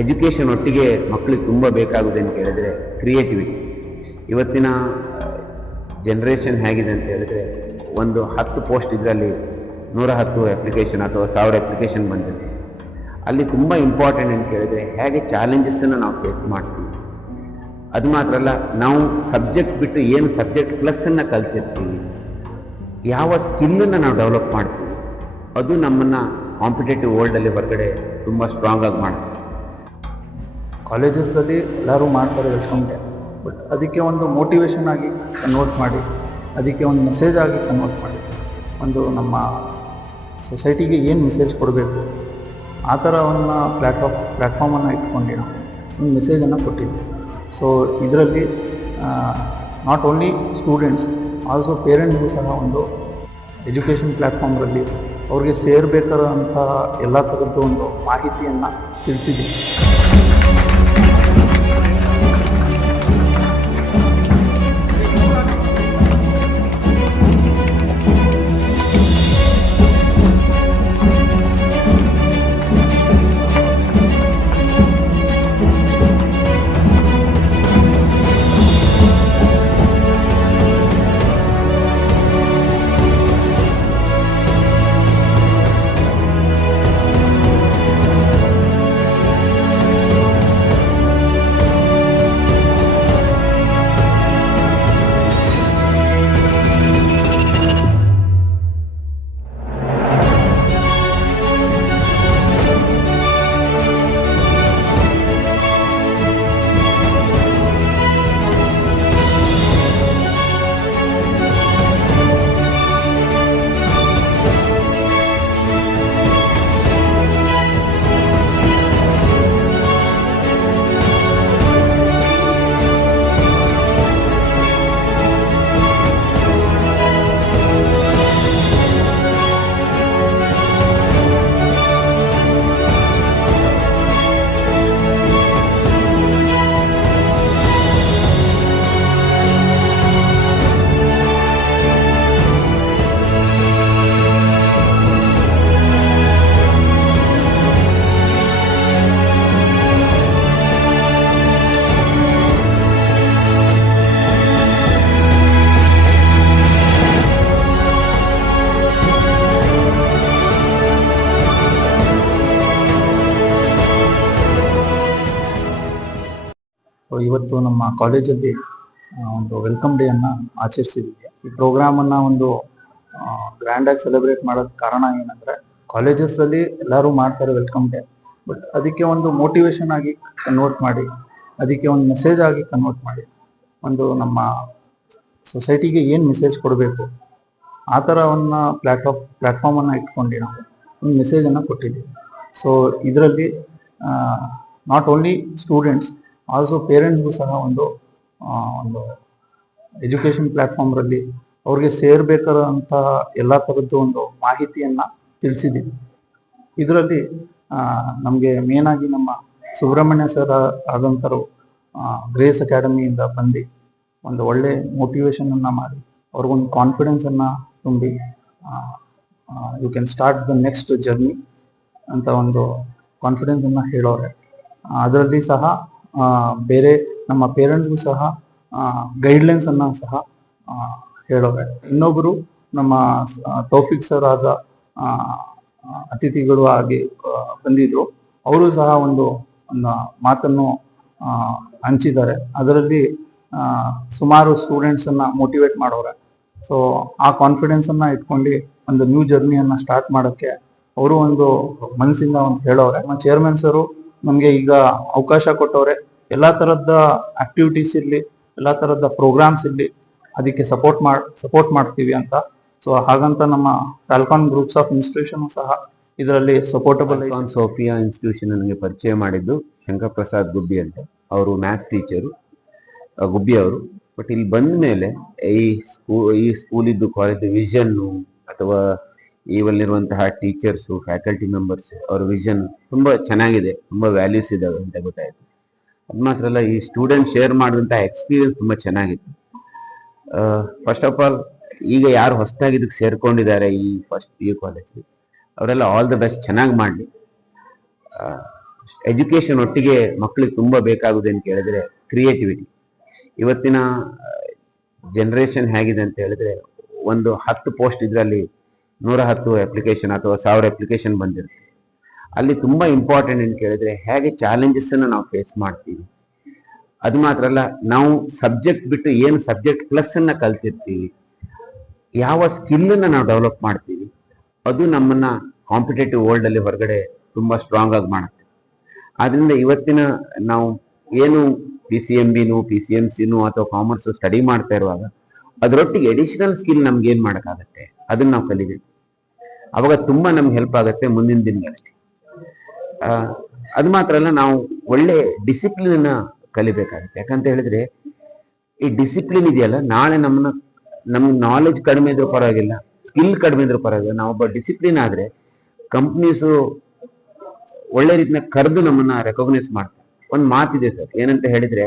Education ಒಟ್ಟಿಗೆ ಮಕ್ಕಳಿಗೆ ತುಂಬ ಬೇಕಾಗುವುದು ಅಂತ ಹೇಳಿದ್ರೆ ಕ್ರಿಯೇಟಿವಿಟಿ ಇವತ್ತಿನ ಜನ್ರೇಷನ್ ಹೇಗಿದೆ ಅಂತ ಹೇಳಿದ್ರೆ ಒಂದು ಹತ್ತು ಪೋಸ್ಟ್ ಇದರಲ್ಲಿ ನೂರ ಹತ್ತು ಅಪ್ಲಿಕೇಶನ್ ಅಥವಾ ಸಾವಿರ ಅಪ್ಲಿಕೇಶನ್ ಬಂದಿದೆ. ಅಲ್ಲಿ ತುಂಬ ಇಂಪಾರ್ಟೆಂಟ್ ಅಂತ ಹೇಳಿದ್ರೆ ಹೇಗೆ ಚಾಲೆಂಜಸ್ಸನ್ನು ನಾವು ಫೇಸ್ ಮಾಡ್ತೀವಿ. ಅದು ಮಾತ್ರ ಅಲ್ಲ, ನಾವು ಸಬ್ಜೆಕ್ಟ್ ಬಿಟ್ಟು ಏನು ಸಬ್ಜೆಕ್ಟ್ ಪ್ಲಸ್ಸನ್ನು ಕಲ್ತಿರ್ತೀವಿ, ಯಾವ ಸ್ಕಿಲ್ಲನ್ನು ನಾವು ಡೆವಲಪ್ ಮಾಡ್ತೀವಿ, ಅದು ನಮ್ಮನ್ನು ಕಾಂಪಿಟೇಟಿವ್ ವರ್ಲ್ಡಲ್ಲಿ ಹೊರಗಡೆ ತುಂಬ ಸ್ಟ್ರಾಂಗ್ ಆಗಿ ಮಾಡ್ತೀವಿ ಕಾಲೇಜಸ್ಸಲ್ಲಿ ಎಲ್ಲರೂ ಮಾಡ್ತಾರೆ ಎಷ್ಟೊಂದೆ ಬಟ್ ಅದಕ್ಕೆ ಒಂದು ಮೋಟಿವೇಶನ್ ಆಗಿ ಕನ್ವರ್ಟ್ ಮಾಡಿ, ಅದಕ್ಕೆ ಒಂದು ಮೆಸೇಜ್ ಆಗಿ ಕನ್ವರ್ಟ್ ಮಾಡಿ. ಒಂದು ನಮ್ಮ ಸೊಸೈಟಿಗೆ ಏನು ಮೆಸೇಜ್ ಕೊಡಬೇಕು? ಆ ಥರ ಒಂದು ಪ್ಲ್ಯಾಟ್ಫಾರ್ಮ್ ಪ್ಲ್ಯಾಟ್ಫಾರ್ಮನ್ನು ಇಟ್ಕೊಂಡು ಒಂದು ಮೆಸೇಜನ್ನು ಕೊಟ್ಟಿದ್ವಿ. ಸೊ ಇದರಲ್ಲಿ ನಾಟ್ ಓನ್ಲಿ ಸ್ಟೂಡೆಂಟ್ಸ್ ಆಲ್ಸೋ ಪೇರೆಂಟ್ಸ್ಗೂ ಸಹ ಒಂದು ಎಜುಕೇಷನ್ ಪ್ಲ್ಯಾಟ್ಫಾರ್ಮ್ರಲ್ಲಿ ಅವ್ರಿಗೆ ಸೇರಬೇಕಾದಂಥ ಎಲ್ಲ ಥರದ್ದು ಒಂದು ಮಾಹಿತಿಯನ್ನು ತಿಳಿಸಿದ್ದೀವಿ ಇವತ್ತು ನಮ್ಮ ಕಾಲೇಜಲ್ಲಿ ಒಂದು ವೆಲ್ಕಮ್ ಡೇ ಅನ್ನ ಆಚರಿಸಿದ್ದೀವಿ ಈ ಪ್ರೋಗ್ರಾಮನ್ನು ಒಂದು ಗ್ರ್ಯಾಂಡಾಗಿ ಸೆಲೆಬ್ರೇಟ್ ಮಾಡೋದ್ ಕಾರಣ ಏನಂದ್ರೆ ಕಾಲೇಜಸ್ನಲ್ಲಿ ಎಲ್ಲರೂ ಮಾಡ್ತಾರೆ ವೆಲ್ಕಮ್ ಡೇ ಬಟ್ ಅದಕ್ಕೆ ಒಂದು ಮೋಟಿವೇಶನ್ ಆಗಿ ಕನ್ವರ್ಟ್ ಮಾಡಿ, ಅದಕ್ಕೆ ಒಂದು ಮೆಸೇಜ್ ಆಗಿ ಕನ್ವರ್ಟ್ ಮಾಡಿ, ಒಂದು ನಮ್ಮ ಸೊಸೈಟಿಗೆ ಏನು ಮೆಸೇಜ್ ಕೊಡಬೇಕು, ಆ ಥರ ಪ್ಲಾಟ್ಫಾರ್ಮ್ ಪ್ಲ್ಯಾಟ್ಫಾರ್ಮ್ ಪ್ಲ್ಯಾಟ್ಫಾರ್ಮನ್ನು ಇಟ್ಕೊಂಡು ನಾವು ಒಂದು ಮೆಸೇಜನ್ನು ಕೊಟ್ಟಿದ್ದೀವಿ. ಸೊ ಇದರಲ್ಲಿ ನಾಟ್ ಓನ್ಲಿ ಸ್ಟೂಡೆಂಟ್ಸ್ ಆಲ್ಸೋ ಪೇರೆಂಟ್ಸ್ಗೂ ಸಹ ಒಂದು ಒಂದು ಎಜುಕೇಷನ್ ಪ್ಲ್ಯಾಟ್ಫಾರ್ಮ್ರಲ್ಲಿ ಅವ್ರಿಗೆ ಸೇರ್ಬೇಕಾದಂತಹ ಎಲ್ಲ ಥರದ್ದು ಒಂದು ಮಾಹಿತಿಯನ್ನು ತಿಳಿಸಿದ್ದೀವಿ. ಇದರಲ್ಲಿ ನಮಗೆ ಮೇನ್ ಆಗಿ ನಮ್ಮ ಸುಬ್ರಹ್ಮಣ್ಯ ಸರ್ ಆದಂಥರು ಗ್ರೇಸ್ ಅಕಾಡೆಮಿಯಿಂದ ಬಂದು ಒಂದು ಒಳ್ಳೆ ಮೋಟಿವೇಶನನ್ನು ಮಾಡಿ, ಅವ್ರಿಗೊಂದು ಕಾನ್ಫಿಡೆನ್ಸನ್ನು ತುಂಬಿ you can start the next journey ಅಂತ ಒಂದು ಕಾನ್ಫಿಡೆನ್ಸನ್ನು ಹೇಳೋರೆ ಅದರಲ್ಲಿ ಸಹ ಬೇರೆ ನಮ್ಮ ಪೇರೆಂಟ್ಸ್ಗೂ ಸಹ ಗೈಡ್ಲೈನ್ಸ್ ಅನ್ನ ಸಹ ಹೇಳೋರೆ ಇನ್ನೊಬ್ಬರು ನಮ್ಮ ತೌಫಿಕ್ ಸರ್ ಆದ ಅತಿಥಿಗಳು ಆಗಿ ಬಂದಿದ್ರು. ಅವರು ಸಹ ಒಂದು ಮಾತನ್ನು ಹಂಚಿದ್ದಾರೆ. ಅದರಲ್ಲಿ ಸುಮಾರು ಸ್ಟೂಡೆಂಟ್ಸ್ ಅನ್ನ ಮೋಟಿವೇಟ್ ಮಾಡೋರೆ. ಸೊ ಆ ಕಾನ್ಫಿಡೆನ್ಸ್ ಅನ್ನ ಇಟ್ಕೊಂಡು ಒಂದು ನ್ಯೂ ಜರ್ನಿಯನ್ನ ಸ್ಟಾರ್ಟ್ ಮಾಡೋಕ್ಕೆ ಅವರು ಒಂದು ಮನಸ್ಸಿಂದ ಒಂದು ಹೇಳೋರೆ. ನಮ್ಮ ಚೇರ್ಮನ್ ಸರು ನಮಗೆ ಈಗ ಅವಕಾಶ ಕೊಟ್ಟವ್ರೆ. ಎಲ್ಲಾ ತರದ ಆಕ್ಟಿವಿಟೀಸ್ ಇರಲಿ, ಎಲ್ಲಾ ತರದ ಪ್ರೋಗ್ರಾಮ್ಸ್ ಇರಲಿ, ಅದಕ್ಕೆ ಸಪೋರ್ಟ್ ಮಾಡ್ ಸಪೋರ್ಟ್ ಮಾಡ್ತೀವಿ ಅಂತ. ಸೊ ಹಾಗಂತ ನಮ್ಮ ಫ್ಯಾಲ್ಕಾನ್ ಗ್ರೂಪ್ಸ್ ಆಫ್ ಇನ್ಸ್ಟಿಟ್ಯೂಷನ್ ಸಹ ಇದರಲ್ಲಿ ಸಪೋರ್ಟಬಲ್ ಸೋಫಿಯಾ ಇನ್ಸ್ಟಿಟ್ಯೂಷನ್ ನನಗೆ ಪರಿಚಯ ಮಾಡಿದ್ದು ಶಂಕರ್ ಪ್ರಸಾದ್ ಗುಬ್ಬಿ ಅಂತ. ಅವರು ಮ್ಯಾಥ್ಸ್ ಟೀಚರು ಗುಬ್ಬಿ ಅವರು. ಬಟ್ ಇಲ್ಲಿ ಬಂದ ಮೇಲೆ ಈ ಸ್ಕೂ ಈ ಸ್ಕೂಲಿದ್ದು ಕಾಲೇಜ್ ವಿಷನ್ನು ಅಥವಾ ಇವಲ್ಲಿರುವಂತಹ ಟೀಚರ್ಸು ಫ್ಯಾಕಲ್ಟಿ ಮೆಂಬರ್ಸ್ ಅವ್ರ ವಿಷನ್ ತುಂಬ ಚೆನ್ನಾಗಿದೆ, ತುಂಬ ವ್ಯಾಲ್ಯೂಸ್ ಇದಾವೆ ಅಂತ ಗೊತ್ತಾಯ್ತು. ಅದು ಮಾತ್ರ ಅಲ್ಲ ಈ ಸ್ಟೂಡೆಂಟ್ ಶೇರ್ ಮಾಡಿದಂಥ ಎಕ್ಸ್ಪೀರಿಯನ್ಸ್ ತುಂಬ ಚೆನ್ನಾಗಿತ್ತು. ಫಸ್ಟ್ ಆಫ್ ಆಲ್ ಈಗ ಯಾರು ಹೊಸದಾಗಿ ಇದಕ್ಕೆ ಸೇರ್ಕೊಂಡಿದ್ದಾರೆ ಈ ಫಸ್ಟ್ ಪಿ ಯು ಕಾಲೇಜ್ಗೆ ಅವರೆಲ್ಲ ಆಲ್ ದ ಬೆಸ್ಟ್ ಚೆನ್ನಾಗಿ ಮಾಡಲಿ. ಎಜುಕೇಶನ್ ಒಟ್ಟಿಗೆ ಮಕ್ಕಳಿಗೆ ತುಂಬ ಬೇಕಾಗುದು ಅಂತ ಹೇಳಿದ್ರೆ ಕ್ರಿಯೇಟಿವಿಟಿ ಇವತ್ತಿನ ಜನರೇಷನ್ ಹೇಗಿದೆ ಅಂತ ಹೇಳಿದ್ರೆ ಒಂದು ಹತ್ತು ಪೋಸ್ಟ್ ಇದರಲ್ಲಿ ನೂರ ಹತ್ತು ಅಪ್ಲಿಕೇಶನ್ ಅಥವಾ ಸಾವಿರ ಅಪ್ಲಿಕೇಶನ್ ಬಂದಿರುತ್ತೆ. ಅಲ್ಲಿ ತುಂಬಾ ಇಂಪಾರ್ಟೆಂಟ್ ಅಂತ ಕೇಳಿದ್ರೆ ಹೇಗೆ ಚಾಲೆಂಜಸ್ ಅನ್ನ ನಾವು ಫೇಸ್ ಮಾಡ್ತೀವಿ. ಅದು ಮಾತ್ರ ಅಲ್ಲ, ನಾವು ಸಬ್ಜೆಕ್ಟ್ ಬಿಟ್ಟು ಏನು ಸಬ್ಜೆಕ್ಟ್ ಪ್ಲಸ್ ಅನ್ನ ಕಲ್ತಿರ್ತೀವಿ. ಯಾವ ಸ್ಕಿಲ್ ಅನ್ನ ನಾವು ಡೆವಲಪ್ ಮಾಡ್ತೀವಿ, ಅದು ನಮ್ಮನ್ನ ಕಾಂಪಿಟೇಟಿವ್ ವರ್ಲ್ಡ್ ಅಲ್ಲಿ ಹೊರಗಡೆ ತುಂಬಾ ಸ್ಟ್ರಾಂಗ್ ಆಗಿ ಮಾಡುತ್ತೆ. ಆದ್ರಿಂದ ಇವತ್ತಿನ ನಾವು ಏನು ಪಿ ಸಿ ಎಂ ಬಿನೂ ಪಿ ಸಿ ಎಂ ಸಿನೂ ಅಥವಾ ಕಾಮರ್ಸ್ ಸ್ಟಡಿ ಮಾಡ್ತಾ ಇರುವಾಗ, ಅದರೊಟ್ಟಿಗೆ ಅಡಿಷನಲ್ ಸ್ಕಿಲ್ ನಮ್ಗೆ ಏನ್ ಮಾಡೋಕ್ಕಾಗತ್ತೆ, ಅದನ್ನ ನಾವು ಕಲಿಬೇಕು. ಅವಾಗ ತುಂಬಾ ನಮ್ಗೆ ಹೆಲ್ಪ್ ಆಗುತ್ತೆ ಮುಂದಿನ ದಿನಗಳಲ್ಲಿ. ಅದು ಮಾತ್ರ ಅಲ್ಲ, ನಾವು ಒಳ್ಳೆ ಡಿಸಿಪ್ಲಿನ್ ಕಲಿಬೇಕಾಗುತ್ತೆ. ಯಾಕಂತ ಹೇಳಿದ್ರೆ, ಈ ಡಿಸಿಪ್ಲಿನ್ ಇದೆಯಲ್ಲ, ನಾಳೆ ನಮ್ಮನ್ನ, ನಮ್ಗೆ ನಾಲೆಜ್ ಕಡಿಮೆ ಇದ್ರೂ ಪರವಾಗಿಲ್ಲ ಸ್ಕಿಲ್ ಕಡಿಮೆ ಇದ್ರೂ ಪರವಾಗಿಲ್ಲ ನಾವೊಬ್ಬ ಡಿಸಿಪ್ಲಿನ್ ಆದ್ರೆ ಕಂಪ್ನೀಸು ಒಳ್ಳೆ ರೀತಿನ ಕರೆದು ನಮ್ಮನ್ನ ರೆಕಗ್ನೈಸ್ ಮಾಡ್ತಾರೆ. ಒಂದು ಮಾತಿದೆ ಸರ್, ಏನಂತ ಹೇಳಿದ್ರೆ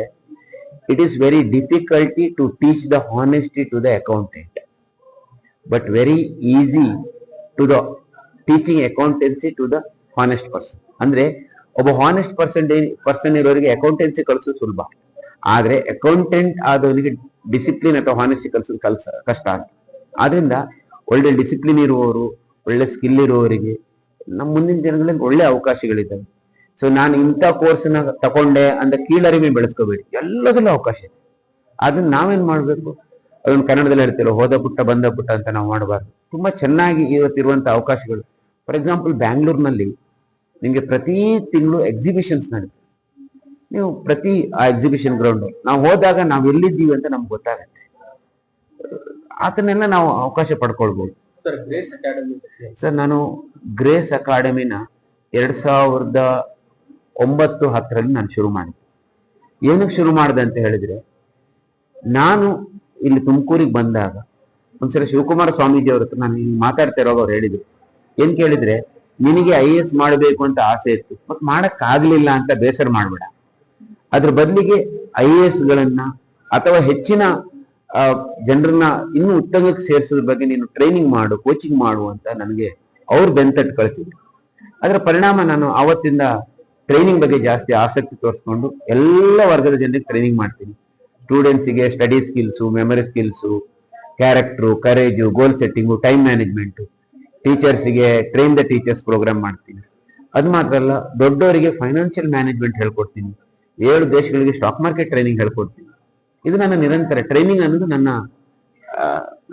it is very difficulty to teach the honesty to the accountant but very easy to the teaching accountancy to the honest person ಅಂದ್ರೆ ಒಬ್ಬ ಹಾನೆಸ್ಟ್ ಪರ್ಸನ್ ಪರ್ಸನ್ ಇರೋರಿಗೆ ಅಕೌಂಟೆನ್ಸಿ ಕಲಿಸೋದು ಸುಲಭ. ಆದ್ರೆ ಅಕೌಂಟೆಂಟ್ ಆದವನಿಗೆ ಡಿಸಿಪ್ಲಿನ್ ಅಥವಾ ಹಾನೆಸ್ಟಿ ಕಲಿಸೋದು ಕಲ್ಸ ಕಷ್ಟ ಆದ್ರಿಂದ ಒಳ್ಳೆ ಡಿಸಿಪ್ಲಿನ್ ಇರುವವರು, ಒಳ್ಳೆ ಸ್ಕಿಲ್ ಇರುವವರಿಗೆ ನಮ್ಮ ಮುಂದಿನ ದಿನಗಳಲ್ಲಿ ಒಳ್ಳೆ ಅವಕಾಶಗಳಿದ್ದಾವೆ. ಸೊ ನಾನು ಇಂಥ ಕೋರ್ಸ್ನ ತಗೊಂಡೆ ಅಂತ ಕೀಳರಿಮೆ ಬೆಳೆಸ್ಕೋಬೇಡಿ. ಎಲ್ಲದಲ್ಲೂ ಅವಕಾಶ ಅದನ್ನ ನಾವೇನ್ ಮಾಡ್ಬೇಕು? ಅದನ್ನು ಕನ್ನಡದಲ್ಲಿ ಹೇಳ್ತಿರೋ ಹೋದ ಪುಟ್ಟ, ಬಂದ ಪುಟ್ಟ ಅಂತ ನಾವು ಮಾಡಬಾರ್ದು. ತುಂಬಾ ಚೆನ್ನಾಗಿ ಇವತ್ತಿರುವಂತಹ ಅವಕಾಶಗಳು. ಫಾರ್ ಎಕ್ಸಾಂಪಲ್ ಬ್ಯಾಂಗ್ಳೂರ್ನಲ್ಲಿ ನಿಮಗೆ ಪ್ರತಿ ತಿಂಗಳು ಎಕ್ಸಿಬಿಷನ್ಸ್ ನಡೀತದೆ. ನೀವು ಪ್ರತಿ ಆ ಎಕ್ಸಿಬಿಷನ್ ಗ್ರೌಂಡ್ ನಾವು ಹೋದಾಗ ನಾವು ಎಲ್ಲಿದ್ದೀವಿ ಅಂತ ನಮ್ಗೆ ಗೊತ್ತಾಗುತ್ತೆ. ಆತನೆಲ್ಲ ನಾವು ಅವಕಾಶ ಪಡ್ಕೊಳ್ಬಹುದು ಸರ್ ಗ್ರೇಸ್ ಅಕಾಡೆಮಿ ಸರ್ ನಾನು ಗ್ರೇಸ್ ಅಕಾಡೆಮಿನ ಎರಡ್ ಸಾವಿರದ ಒಂಬತ್ತು ಹತ್ತರಲ್ಲಿ ನಾನು ಶುರು ಮಾಡಿದೆ ಏನಕ್ಕೆ ಶುರು ಮಾಡಿದೆ ಅಂತ ಹೇಳಿದ್ರೆ ನಾನು ಇಲ್ಲಿ ತುಮಕೂರಿಗೆ ಬಂದಾಗ ಒಂದ್ಸಲ ಶಿವಕುಮಾರ ಸ್ವಾಮೀಜಿ ಅವ್ರ ಹತ್ರ ನಾನು ಇಲ್ಲಿ ಮಾತಾಡ್ತಾ ಇರೋವಾಗ ಅವ್ರು ಹೇಳಿದ್ರು. ಏನ್ ಕೇಳಿದ್ರೆ ನಿನಗೆ ಐ ಎಸ್ ಮಾಡಬೇಕು ಅಂತ ಆಸೆ ಇತ್ತು. ಮತ್ತೆ ಮಾಡಕ್ ಆಗ್ಲಿಲ್ಲ ಅಂತ ಬೇಸರ ಮಾಡ್ಬೇಡ. ಅದ್ರ ಬದಲಿಗೆ ಐ ಎಸ್ ಗಳನ್ನ ಅಥವಾ ಹೆಚ್ಚಿನ ಜನರನ್ನ ಇನ್ನೂ ಉತ್ತಮಕ್ಕೆ ಸೇರಿಸೋದ್ರ ಬಗ್ಗೆ ನೀನು ಟ್ರೈನಿಂಗ್ ಮಾಡು ಕೋಚಿಂಗ್ ಮಾಡು ಅಂತ ನನಗೆ ಅವ್ರು ಬೆಂತಟ್ಟು ಕಳಿಸಿದ್ರು. ಅದರ ಪರಿಣಾಮ ನಾನು ಆವತ್ತಿಂದ ಟ್ರೈನಿಂಗ್ ಬಗ್ಗೆ ಜಾಸ್ತಿ ಆಸಕ್ತಿ ತೋರಿಸ್ಕೊಂಡು ಎಲ್ಲ ವರ್ಗದ ಜನರಿಗೆ ಟ್ರೈನಿಂಗ್ ಮಾಡ್ತೀನಿ. ಸ್ಟೂಡೆಂಟ್ಸಿಗೆ study skills memory skills character courage goal setting time management ಟೀಚರ್ಸಿಗೆ train the teachers program ಮಾಡ್ತೀನಿ. ಅದು ಮಾತ್ರ ಅಲ್ಲ ದೊಡ್ಡವರಿಗೆ ಫೈನಾನ್ಷಿಯಲ್ ಮ್ಯಾನೇಜ್ಮೆಂಟ್ ಹೇಳ್ಕೊಡ್ತೀನಿ. ಏಳು ದೇಶಗಳಿಗೆ ಸ್ಟಾಕ್ ಮಾರ್ಕೆಟ್ ಟ್ರೈನಿಂಗ್ ಹೇಳ್ಕೊಡ್ತೀನಿ. ಇದು ನನ್ನ ನಿರಂತರ ಟ್ರೈನಿಂಗ್ ಅನ್ನೋದು ನನ್ನ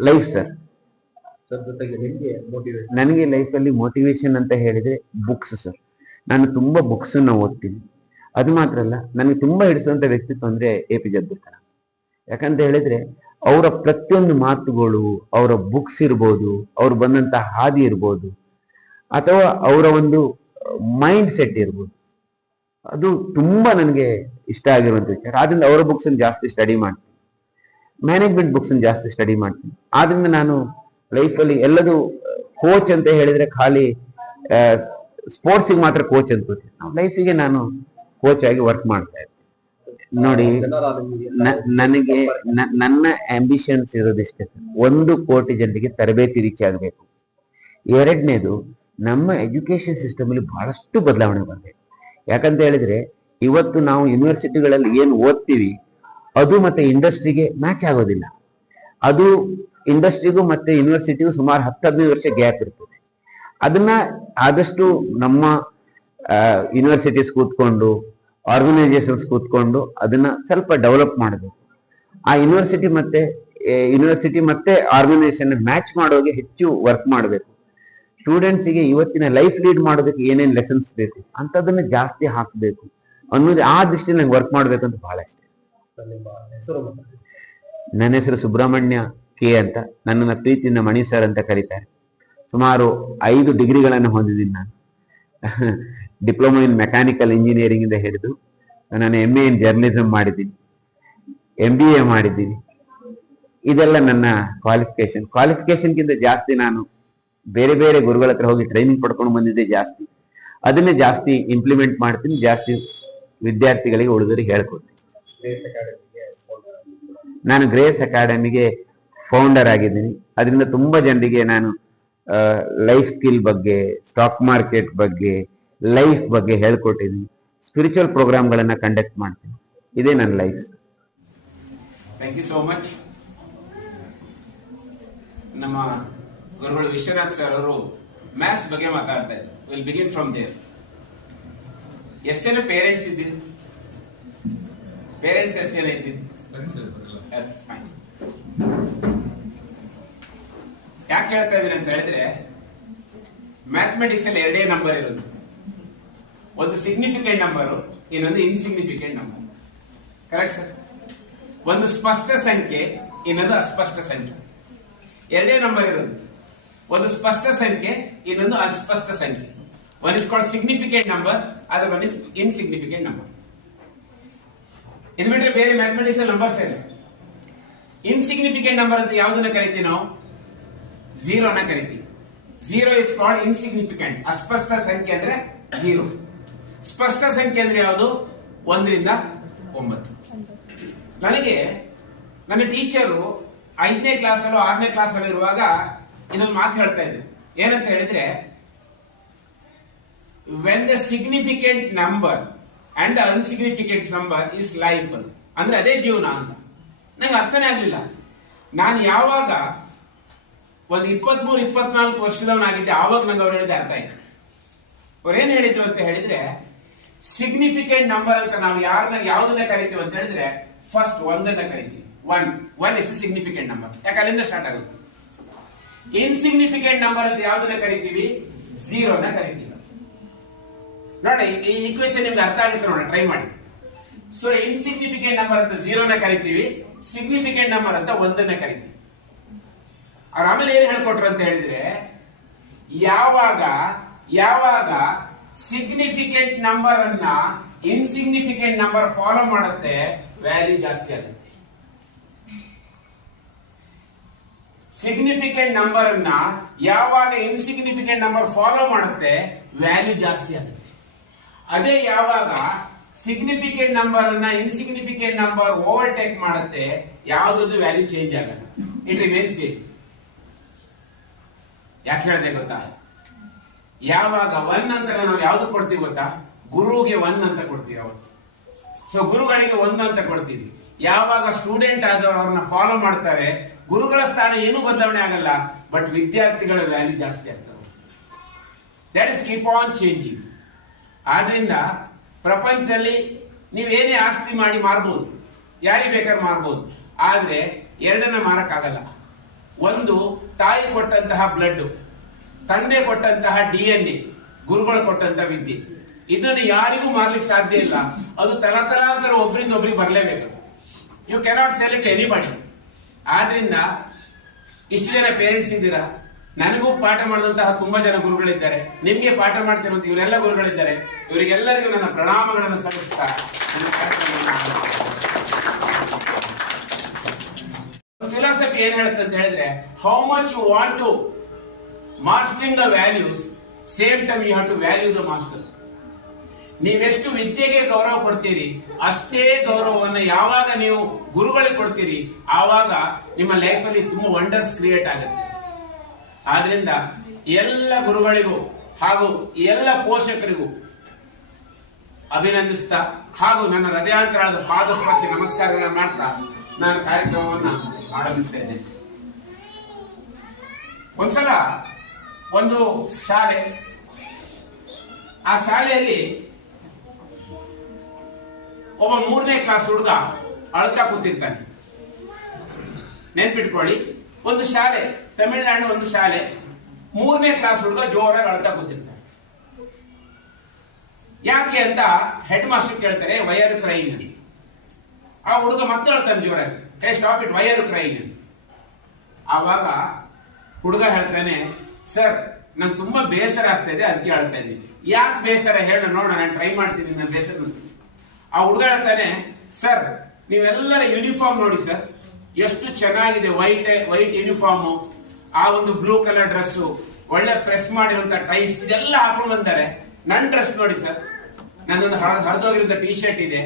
ಲೈಫ್ ಸರ್ ನನಗೆ ಲೈಫಲ್ಲಿ ಮೋಟಿವೇಶನ್ ಅಂತ ಹೇಳಿದ್ರೆ ಬುಕ್ಸ್ ಸರ್ ನಾನು ತುಂಬಾ ಬುಕ್ಸ್ ಅನ್ನ ಓದ್ತೀನಿ. ಅದು ಮಾತ್ರ ಅಲ್ಲ ನನಗೆ ತುಂಬಾ ಹಿಡಿಸುವಂತ ವ್ಯಕ್ತಿತ್ವ ಅಂದ್ರೆ A P J Abdul Kalam ಯಾಕಂತ ಹೇಳಿದ್ರೆ ಅವರ ಪ್ರತಿಯೊಂದು ಮಾತುಗಳು, ಅವರ ಬುಕ್ಸ್ ಇರ್ಬೋದು, ಅವ್ರು ಬಂದಂತ ಹಾದಿ ಇರ್ಬೋದು, ಅಥವಾ ಅವರ ಒಂದು ಮೈಂಡ್ ಸೆಟ್ ಇರ್ಬೋದು. ಅದು ತುಂಬಾ ನನಗೆ ಇಷ್ಟ ಆಗಿರುವಂತ ವಿಚಾರ. ಆದ್ರಿಂದ ಅವರ ಬುಕ್ಸ್ ಜಾಸ್ತಿ ಸ್ಟಡಿ ಮಾಡ್ತೀನಿ. ಮ್ಯಾನೇಜ್ಮೆಂಟ್ ಬುಕ್ಸ್ ಜಾಸ್ತಿ ಸ್ಟಡಿ ಮಾಡ್ತೀನಿ. ಆದ್ರಿಂದ ನಾನು ಲೈಫಲ್ಲಿ ಎಲ್ಲದು ಕೋಚ್ ಅಂತ ಹೇಳಿದ್ರೆ ಖಾಲಿ ಸ್ಪೋರ್ಟ್ಸಿಗೆ ಮಾತ್ರ ಕೋಚ್ ನಾವು ಲೈಫಿಗೆ ನಾನು ಕೋಚ್ ಆಗಿ ವರ್ಕ್ ಮಾಡ್ತಾ ಇರ್ತೀನಿ ನೋಡಿ ನನಗೆ ನನ್ನ ಆಂಬಿಷನ್ಸ್ ಇರೋದಿಷ್ಟೇ ಒಂದು ಕೋಟಿ ಜನರಿಗೆ ತರಬೇತಿ ರೀಚ್ ಆಗಬೇಕು. ಎರಡನೇದು ನಮ್ಮ ಎಜುಕೇಶನ್ ಸಿಸ್ಟಮ್ ಅಲ್ಲಿ ಬಹಳಷ್ಟು ಬದಲಾವಣೆ ಬರಬೇಕು ಯಾಕಂತ ಹೇಳಿದ್ರೆ ಇವತ್ತು ನಾವು ಯೂನಿವರ್ಸಿಟಿಗಳಲ್ಲಿ ಏನು ಓದ್ತೀವಿ ಅದು ಮತ್ತೆ ಇಂಡಸ್ಟ್ರಿಗೆ ಮ್ಯಾಚ್ ಆಗೋದಿಲ್ಲ. ಅದು ಇಂಡಸ್ಟ್ರಿಗೂ ಮತ್ತೆ ಯೂನಿವರ್ಸಿಟಿಗೂ ಸುಮಾರು ಹತ್ತು ಹದಿನೈದು ವರ್ಷ ಗ್ಯಾಪ್ ಇರ್ತದೆ. ಅದನ್ನ ಆದಷ್ಟು ನಮ್ಮ ಯೂನಿವರ್ಸಿಟೀಸ್ ಕೂತ್ಕೊಂಡು ಆರ್ಗನೈಸೇಷನ್ಸ್ ಕೂತ್ಕೊಂಡು ಅದನ್ನ ಸ್ವಲ್ಪ ಡೆವಲಪ್ ಮಾಡಬೇಕು. ಆ ಯೂನಿವರ್ಸಿಟಿ ಮತ್ತೆ ಯೂನಿವರ್ಸಿಟಿ ಮತ್ತೆ ಆರ್ಗನೈಸೇಷನ್ ಮ್ಯಾಚ್ ಮಾಡೋಗೆ ಹೆಚ್ಚು ವರ್ಕ್ ಮಾಡಬೇಕು. ಸ್ಟೂಡೆಂಟ್ಸಿಗೆ ಇವತ್ತಿನ ಲೈಫ್ ಲೀಡ್ ಮಾಡೋದಕ್ಕೆ ಏನೇನು ಲೆಸನ್ಸ್ ಬೇಕು ಅಂತದನ್ನ ಜಾಸ್ತಿ ಹಾಕಬೇಕು ಅನ್ನೋದು ಆ ದೃಷ್ಟಿ ನಂಗೆ ವರ್ಕ್ ಮಾಡಬೇಕಂತ ಬಹಳ ಇಷ್ಟ ನನ್ನ ಹೆಸರು ಸುಬ್ರಹ್ಮಣ್ಯ ಕೆ ಅಂತ, ನನ್ನನ್ನ ಪ್ರೀತಿಯಿಂದ ಮಣಿ ಸರ್ ಅಂತ ಕರೀತಾರೆ. ಸುಮಾರು ಐದು ಡಿಗ್ರಿಗಳನ್ನು ಹೊಂದಿದ್ದೀನಿ ನಾನು. ಡಿಪ್ಲೊಮಾ ಇನ್ ಮೆಕ್ಯಾನಿಕಲ್ ಇಂಜಿನಿಯರಿಂಗ್ ಇಂದ ಹಿಡಿದು ನಾನು ಎಂ ಎ ಇನ್ ಜರ್ನಲಿಸಮ್ ಮಾಡಿದ್ದೀನಿ. ಎಂ ಬಿ ಎ ಮಾಡಿದ್ದೀನಿ. ಇದೆಲ್ಲ ನನ್ನ ಕ್ವಾಲಿಫಿಕೇಶನ್ ಕ್ವಾಲಿಫಿಕೇಶನ್ಗಿಂತ ಜಾಸ್ತಿ ನಾನು ಬೇರೆ ಬೇರೆ ಗುರುಗಳ ಹತ್ರ ಹೋಗಿ ಟ್ರೈನಿಂಗ್ ಪಡ್ಕೊಂಡು ಬಂದಿದ್ದೆ ಜಾಸ್ತಿ. ಅದನ್ನೇ ಜಾಸ್ತಿ ಇಂಪ್ಲಿಮೆಂಟ್ ಮಾಡ್ತೀನಿ, ಜಾಸ್ತಿ ವಿದ್ಯಾರ್ಥಿಗಳಿಗೆ ಉಳಿದವರಿಗೆ ಹೇಳ್ಕೊಡ್ತೀನಿ. ನಾನು ಗ್ರೇಸ್ ಅಕಾಡೆಮಿಗೆ ಫೌಂಡರ್ ಆಗಿದ್ದೀನಿ. ಅದರಿಂದ ತುಂಬ ಜನರಿಗೆ ನಾನು ಲೈಫ್ ಸ್ಕಿಲ್ ಬಗ್ಗೆ ಸ್ಟಾಕ್ ಮಾರ್ಕೆಟ್ ಬಗ್ಗೆ ಲೈಫ್ ಬಗ್ಗೆ ಹೇಳ್ಕೊಟ್ಟಿದ್ದೀನಿ. ಸ್ಪಿರಿಚುವಲ್ ಪ್ರೋಗ್ರಾಮ್ಗಳನ್ನ ಕಂಡಕ್ಟ್ ಮಾಡ್ತೀನಿ. ಇದೇ ನನ್ನ life thank you so much ನಮ್ಮ ಗುರುಗಳು ವಿಶ್ವನಾಥ್ ಸರ್ ಅವರು ಮ್ಯಾಥ್ಸ್ ಬಗ್ಗೆ ಮಾತಾಡ್ತಾ ಇದ್ದಾರೆ ವಿಲ್ ಬಿಗಿನ್ ಫ್ರಮ್ ದೇರ್ ಎಷ್ಟೇನೋ ಪೇರೆಂಟ್ಸ್ ಇದ್ದೀರಿ? ಪೇರೆಂಟ್ಸ್ ಎಷ್ಟೇನೋ ಇದ್ದೀನಿ. ಯಾಕೆ ಹೇಳ್ತಾ ಇದ್ದೀನಿ ಅಂತ ಹೇಳಿದ್ರೆ ಮ್ಯಾಥಮೆಟಿಕ್ಸ್ ಅಲ್ಲಿ ಎರಡೇ ನಂಬರ್ ಇರೋದು ಒಂದು ಸಿಗ್ನಿಫಿಕೆಂಟ್ ನಂಬರು ಇನ್ನೊಂದು ಇನ್ಸಿಗ್ನಿಫಿಕೆಂಟ್ ನಂಬರ್ ಕರೆಕ್ಟ್ ಸರ್ ಒಂದು ಸ್ಪಷ್ಟ ಸಂಖ್ಯೆ, ಇನ್ನೊಂದು ಅಸ್ಪಷ್ಟ ಸಂಖ್ಯೆ. ಎರಡೇ ನಂಬರ್ ಇರೋದು ಒಂದು ಸ್ಪಷ್ಟ ಸಂಖ್ಯೆ, ಇನ್ನೊಂದು ಅಸ್ಪಷ್ಟ ಸಂಖ್ಯೆ. One is called significant number other one is insignificant number ಇದು ಬಿಟ್ಟರೆ ಬೇರೆ ಮ್ಯಾಥಮೆಟಿಕ್ಸ್ ನಂಬರ್ಸ್ ಇಲ್ಲ ಇನ್ಸಿಗ್ನಿಫಿಕೆಂಟ್ ನಂಬರ್ ಅಂತ ಯಾವುದನ್ನ ಕರಿತೀವಿ ನಾವು? ಝೀರೋನ ಕರಿತೀವಿ. ಝೀರೋ ಇಸ್ ಕಾಲ್ಡ್ ಇನ್ಸಿಗ್ನಿಫಿಕೆಂಟ್ ಅಸ್ಪಷ್ಟ ಸಂಖ್ಯೆ ಅಂದ್ರೆ ಝೀರೋ ಸ್ಪಷ್ಟ ಸಂಖ್ಯೆ ಅಂದ್ರೆ ಯಾವುದು? ಒಂದರಿಂದ ಒಂಬತ್ತು. ನನಗೆ ನನ್ನ ಟೀಚರು ಐದನೇ ಕ್ಲಾಸಲ್ಲೂ ಆರನೇ ಕ್ಲಾಸಲ್ಲಿ ಇರುವಾಗ ಇನ್ನೊಂದು ಮಾತು ಹೇಳ್ತಾ ಇದ್ರು. ಏನಂತ ಹೇಳಿದ್ರೆ when the significant number and the unsignificant number is life ಅಂದ್ರೆ ಅದೇ ಜೀವನ ಅಂತ. ನಂಗೆ ಅರ್ಥನೇ ಆಗ್ಲಿಲ್ಲ. ನಾನು ಯಾವಾಗ ಒಂದು ಇಪ್ಪತ್ಮೂರು, ಇಪ್ಪತ್ನಾಲ್ಕು ವರ್ಷದವನಾಗಿದ್ದೆ, ಆವಾಗ ನಂಗೆ ಅವ್ರು ಹೇಳಿದ ಅರ್ಥ ಆಯ್ತು. ಅವ್ರು ಏನು ಹೇಳಿದ್ರು ಅಂತ ಹೇಳಿದ್ರೆ ಸಿಗ್ನಿಫಿಕೆಂಟ್ ನಂಬರ್ ಅಂತ ನಾವು ಯಾರನ್ನ ಯಾವ್ದನ್ನ ಕರಿತೀವಿ ಅಂತ ಹೇಳಿದ್ರೆ ಫಸ್ಟ್ ಒಂದನ್ನ ಕರಿತೀವಿ. One one is significant number ಯಾಕೆ ಅಲ್ಲಿಂದ ಸ್ಟಾರ್ಟ್ ಆಗುತ್ತೆ? ಇನ್ಸಿಗ್ನಿಫಿಕೆಂಟ್ ನಂಬರ್ ಅಂತ ಯಾವ್ದನ್ನ ಕರಿತೀವಿ? ಝೀರೋನ ಕರಿತೀವಿ. ನೋಡಿ ಈ ಈಕ್ವೇಶನ್ ನಿಮ್ಗೆ ಅರ್ಥ ಆಗುತ್ತೆ ನೋಡಿ ಟ್ರೈ ಮಾಡಿ. ಸೊ ಇನ್ಸಿಗ್ನಿಫಿಕೆಂಟ್ ನಂಬರ್ ಅಂತ ಝೀರೋನ ಕರಿತೀವಿ. ಸಿಗ್ನಿಫಿಕೆಂಟ್ ನಂಬರ್ ಅಂತ ಒಂದನ್ನ ಕರಿತೀವಿ. ಅವ್ರ ಆಮೇಲೆ ಏನ್ ಹೇಳ್ಕೊಟ್ರು ಅಂತ ಹೇಳಿದ್ರೆ, ಯಾವಾಗ ಯಾವಾಗ ಸಿಗ್ನಿಫಿಕೆಂಟ್ ನಂಬರ್ ಅನ್ನ ಇನ್ಸಿಗ್ನಿಫಿಕೆಂಟ್ ನಂಬರ್ ಫಾಲೋ ಮಾಡುತ್ತೆ ವ್ಯಾಲ್ಯೂ ಜಾಸ್ತಿ ಆಗುತ್ತೆ. ಸಿಗ್ನಿಫಿಕೆಂಟ್ ನಂಬರ್ ಅನ್ನ ಯಾವಾಗ ಇನ್ಸಿಗ್ನಿಫಿಕೆಂಟ್ ನಂಬರ್ ಫಾಲೋ ಮಾಡುತ್ತೆ ವ್ಯಾಲ್ಯೂ ಜಾಸ್ತಿ ಆಗುತ್ತೆ. ಅದೇ ಯಾವಾಗ ಸಿಗ್ನಿಫಿಕೆಂಟ್ ನಂಬರ್ ಅನ್ನ ಇನ್ಸಿಗ್ನಿಫಿಕೆಂಟ್ ನಂಬರ್ ಓವರ್ಟೇಕ್ ಮಾಡುತ್ತೆ ಯಾವ್ದು ವ್ಯಾಲ್ಯೂ ಚೇಂಜ್ ಆಗಲ್ಲ ಇಟ್ ರಿಮೇನ್ಸ್ ಯಾಕೆ ಹೇಳಿದೆ ಗೊತ್ತಾ? ಯಾವಾಗ ಒನ್ ಅಂತ ನಾವು ಯಾವ್ದು ಕೊಡ್ತೀವಿ ಗೊತ್ತಾ? ಗುರುಗೆ ಒನ್ ಅಂತ ಕೊಡ್ತೀವಿ ಅವತ್ತು ಸೊ ಗುರುಗಳಿಗೆ ಒಂದು ಅಂತ ಕೊಡ್ತೀವಿ. ಯಾವಾಗ ಸ್ಟೂಡೆಂಟ್ ಆದವರು ಅವ್ರನ್ನ ಫಾಲೋ ಮಾಡ್ತಾರೆ, ಗುರುಗಳ ಸ್ಥಾನ ಏನೂ ಬದಲಾವಣೆ ಆಗಲ್ಲ ಬಟ್ ವಿದ್ಯಾರ್ಥಿಗಳ ವ್ಯಾಲ್ಯೂ ಜಾಸ್ತಿ ಆಗ್ತದೆ. That is keep on changing ಆದ್ರಿಂದ ಪ್ರಪಂಚದಲ್ಲಿ ನೀವೇನೇ ಆಸ್ತಿ ಮಾಡಿ ಮಾರ್ಬೋದು. ಯಾರಿಗೆ ಬೇಕಾದ್ರೆ ಮಾರ್ಬೋದು. ಆದ್ರೆ ಎರಡನ್ನ ಮಾರಕ್ಕಾಗಲ್ಲ. ಒಂದು, ತಾಯಿ ಕೊಟ್ಟಂತಹ ಬ್ಲಡ್ ತಂದೆ ಕೊಟ್ಟಂತಹ ಡಿ ಎನ್ ಎ ಗುರುಗಳು ಕೊಟ್ಟಂತಹ ವಿದ್ಯೆ. ಇದನ್ನು ಯಾರಿಗೂ ಮಾರ್ಲಿಕ್ಕೆ ಸಾಧ್ಯ ಇಲ್ಲ. ಅದು ತಲತಲಾಂತರ ಒಬ್ಬರಿಂದ ಒಬ್ರಿಗೆ ಬರಲೇಬೇಕು you cannot sell it anybody ಆದ್ರಿಂದ, ಇಷ್ಟು ಜನ ಪೇರೆಂಟ್ಸ್ ಇದ್ದೀರಾ? ನನಗೂ ಪಾಠ ಮಾಡಿದಂತಹ ತುಂಬಾ ಜನ ಗುರುಗಳಿದ್ದಾರೆ. ನಿಮ್ಗೆ ಪಾಠ ಮಾಡ್ತಿರುವಂತ ಇವರೆಲ್ಲ ಗುರುಗಳಿದ್ದಾರೆ. ಇವರಿಗೆಲ್ಲರಿಗೂ ನನ್ನ ಪ್ರಣಾಮಗಳನ್ನು ಸಲ್ಲಿಸ್ತಾ ಫಿಲಾಸಫಿ ಏನ್ ಹೇಳುತ್ತೆ ಅಂತ ಹೇಳಿದ್ರೆ how much you want to mastering the values same time you have to value the master ನೀವೆಷ್ಟು ವಿದ್ಯೆಗೆ ಗೌರವ ಕೊಡ್ತೀರಿ, ಅಷ್ಟೇ ಗೌರವವನ್ನು ಯಾವಾಗ ನೀವು ಗುರುಗಳಿಗೆ ಕೊಡ್ತೀರಿ, ಆವಾಗ ನಿಮ್ಮ ಲೈಫಲ್ಲಿ ತುಂಬಾ ವಂಡರ್ಸ್ ಕ್ರಿಯೇಟ್ ಆಗುತ್ತೆ. ಆದ್ರಿಂದ ಎಲ್ಲ ಗುರುಗಳಿಗೂ ಹಾಗೂ ಎಲ್ಲ ಪೋಷಕರಿಗೂ ಅಭಿನಂದಿಸ್ತಾ ಹಾಗೂ ನನ್ನ ಹೃದಯಾಂತರಾದ ಪಾದಸ್ಪರ್ಶ ನಮಸ್ಕಾರಗಳನ್ನು ಮಾಡ್ತಾ ನಾನು ಕಾರ್ಯಕ್ರಮವನ್ನು ಆರಂಭಿಸ್ತೇನೆ ಒಂದ್ಸಲ ಒಂದು ಶಾಲೆ. ಆ ಶಾಲೆಯಲ್ಲಿ ಒಬ್ಬ ಮೂರನೇ ಕ್ಲಾಸ್ ಹುಡುಗ ಅಳ್ತಾ ಕೂತಿರ್ತಾನೆ. ನೆನ್ಪಿಟ್ಕೊಳ್ಳಿ, ಒಂದು ಶಾಲೆ, ತಮಿಳುನಾಡು ಒಂದು ಶಾಲೆ. ಮೂರನೇ ಕ್ಲಾಸ್ ಹುಡುಗ ಜೋರಾಗಿ ಅಳ್ತಾ ಕೂತಿರ್ತಾನೆ. ಯಾಕೆ ಅಂತ ಹೆಡ್ ಮಾಸ್ಟರ್ ಕೇಳ್ತಾರೆ ವಯರ್ ಕ್ರೈನ್ ಆ ಹುಡುಗ ಮತ್ತೆ ಹೇಳ್ತಾನೆ ಜೋರಾಗಿ. ಸ್ಟಾಪ್ ಇಟ್ ವಯರ್ ಕ್ರೈನ್ ಆವಾಗ ಹುಡುಗ ಹೇಳ್ತಾನೆ ಸರ್, ನಂಗೆ ತುಂಬಾ ಬೇಸರ ಆಗ್ತಾ ಇದೆ ಅದಕ್ಕೆ ಹೇಳ್ತಾ ಇದ್ದೀನಿ ಯಾಕೆ ಬೇಸರ? ಹೇಳೋಣ ನೋಡೋಣ ನಾನು ಟ್ರೈ ಮಾಡ್ತೀನಿ, ನನ್ನ ಬೇಸರ ಆ ಹುಡುಗ ಹೇಳ್ತಾನೆ, ಸರ್, ನೀವೆಲ್ಲರ ಯೂನಿಫಾರ್ಮ್ ನೋಡಿ ಸರ್. ಎಷ್ಟು ಚೆನ್ನಾಗಿದೆ ವೈಟ್ ವೈಟ್ ಯೂನಿಫಾರ್ಮ್ ಆ ಒಂದು ಬ್ಲೂ ಕಲರ್ ಡ್ರೆಸ್ ಒಳ್ಳೆ ಪ್ರೆಸ್ ಮಾಡಿರುವಂತ ಟೈಸ್ ಇದೆಲ್ಲ ಹಾಕೊಂಡು ಬಂದಾರೆ. ನನ್ನ ಡ್ರೆಸ್ ನೋಡಿ ಸರ್. ನನ್ನೊಂದು ಹರಿದೋಗಿರುವಂತ ಟಿ ಶರ್ಟ್ ಇದೆ.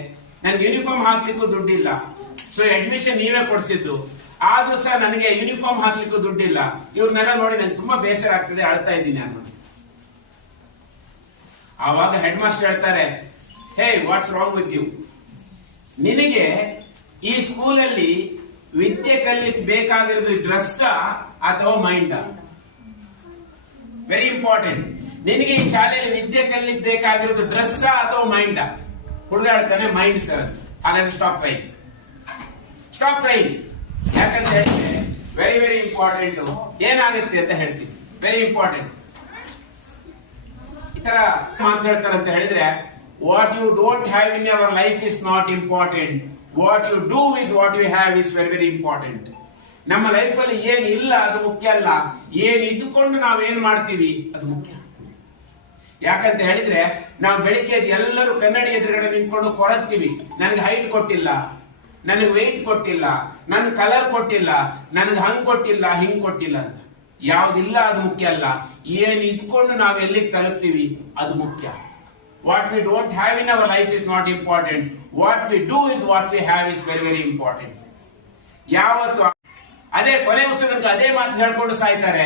ನನ್ಗೆ ಯೂನಿಫಾರ್ಮ್ ಹಾಕ್ಲಿಕ್ಕೂ ದುಡ್ಡಿಲ್ಲ. ಸೊ ಅಡ್ಮಿಷನ್ ನೀವೇ ಕೊಡ್ಸಿದ್ದು. ಆದ್ರೂ ಸಹ ನನಗೆ ಯೂನಿಫಾರ್ಮ್ ಹಾಕ್ಲಿಕ್ಕೂ ದುಡ್ಡಿಲ್ಲ. ಇವ್ರನ್ನೆಲ್ಲ ನೋಡಿ ನಂಗೆ ತುಂಬಾ ಬೇಸರ ಆಗ್ತದೆ, ಅಳ್ತಾ ಇದ್ದೀನಿ ನಾನು. ಆವಾಗ ಹೆಡ್ ಮಾಸ್ಟರ್ ಹೇಳ್ತಾರೆ hey what's wrong with you ನಿನಗೆ ಈ ಸ್ಕೂಲಲ್ಲಿ ವಿದ್ಯೆ ಕಲಿಲಿಕ್ಕೆ ಬೇಕಾಗಿರೋದು ಡ್ರೆಸ್ ಅಥವಾ ಮೈಂಡ್ ವೆರಿ ಇಂಪಾರ್ಟೆಂಟ್ ನಿನಗೆ ಈ ಶಾಲೆಯಲ್ಲಿ ವಿದ್ಯೆ ಕಲಿಲಿಕ್ಕೆ ಬೇಕಾಗಿರೋದು ಡ್ರೆಸ್ ಅಥವಾ ಮೈಂಡ್ ಹುಡುಗ ಹೇಳ್ತಾನೆ ಮೈಂಡ್ ಸರ್ ಹಾಗಾದ್ರೆ ಸ್ಟಾಪ್ ಟ್ರೈನ್ ಸ್ಟಾಪ್ ಟ್ರೈನ್ ಯಾಕಂತ ಹೇಳಿದ್ರೆ ವೆರಿ ವೆರಿ ಇಂಪಾರ್ಟೆಂಟ್ ಏನಾಗುತ್ತೆ ಅಂತ ಹೇಳ್ತೀನಿ. ವೆರಿ ಇಂಪಾರ್ಟೆಂಟ್ ಈ ತರ ಮಾತಾಡ್ತಾರೆ ಅಂತ ಹೇಳಿದ್ರೆ what you don't have in our life is not important what you do with what you have is very very important ನಮ್ಮ ಲೈಫ್ ಅಲ್ಲಿ ಏನ್ ಇಲ್ಲ, ಅದು ಮುಖ್ಯ ಅಲ್ಲ. ಏನ್ ಇದ್ದುಕೊಂಡು ಏನ್ ಮಾಡ್ತೀವಿ, ಅದು ಮುಖ್ಯ. ಯಾಕಂತ ಹೇಳಿದ್ರೆ, ನಾವು ಬೆಳಿಗ್ಗೆ ಎಲ್ಲರೂ ಕನ್ನಡಿ ಎದುರುಗಡೆ ನಿಂತ್ಕೊಂಡು ಕೊರತ್ತೀವಿ ನನ್ಗೆ ಹೈಟ್ ಕೊಟ್ಟಿಲ್ಲ. ನನಗೆ ವೆಯ್ಟ್ ಕೊಟ್ಟಿಲ್ಲ ನನ್ ಕಲರ್ ಕೊಟ್ಟಿಲ್ಲ, ನನಗೆ ಹಂಗ್ ಕೊಟ್ಟಿಲ್ಲ, ಹಿಂಗ್ ಕೊಟ್ಟಿಲ್ಲ ಅಂತ. ಯಾವ್ದಿಲ್ಲ ಅದು ಮುಖ್ಯ ಅಲ್ಲ. ಏನ್ ಇದ್ಕೊಂಡು ನಾವು ಎಲ್ಲಿಗೆ ತಲುಪ್ತೀವಿ, ಅದು ಮುಖ್ಯ. What we don't have in our life is not important what we do is what we have is very very important ಯಾವತ್ತು ಅದೇ ಕೊನೆ ಉಸಿರಂತ ಅದೇ ಮಾತು ಹೇಳ್ಕೊಂಡು ಸಾಯ್ತಾರೆ.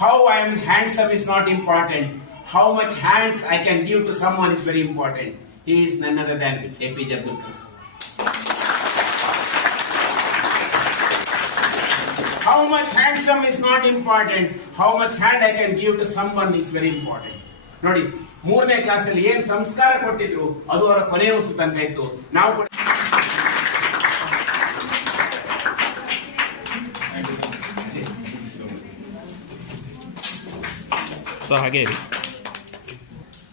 How I am handsome is not important how much hands I can give to someone is very important he is none than A P J Abdul Kalam how much handsome is not important. How much hand I can give to someone is very important. Important ನೋಡಿ ಮೂರನೇ ಕ್ಲಾಸಲ್ಲಿ ಏನು ಸಂಸ್ಕಾರ ಕೊಟ್ಟಿದ್ರು ಅದು ಅವರ ಕೊನೆಯ ಉಸು ತನಕ ಇತ್ತು ನಾವು ಕೂಡ ಸೊ ಹಾಗೆ ಇರಿ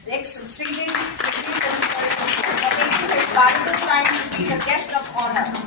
Next, taking his valuable time to be the guest of honor.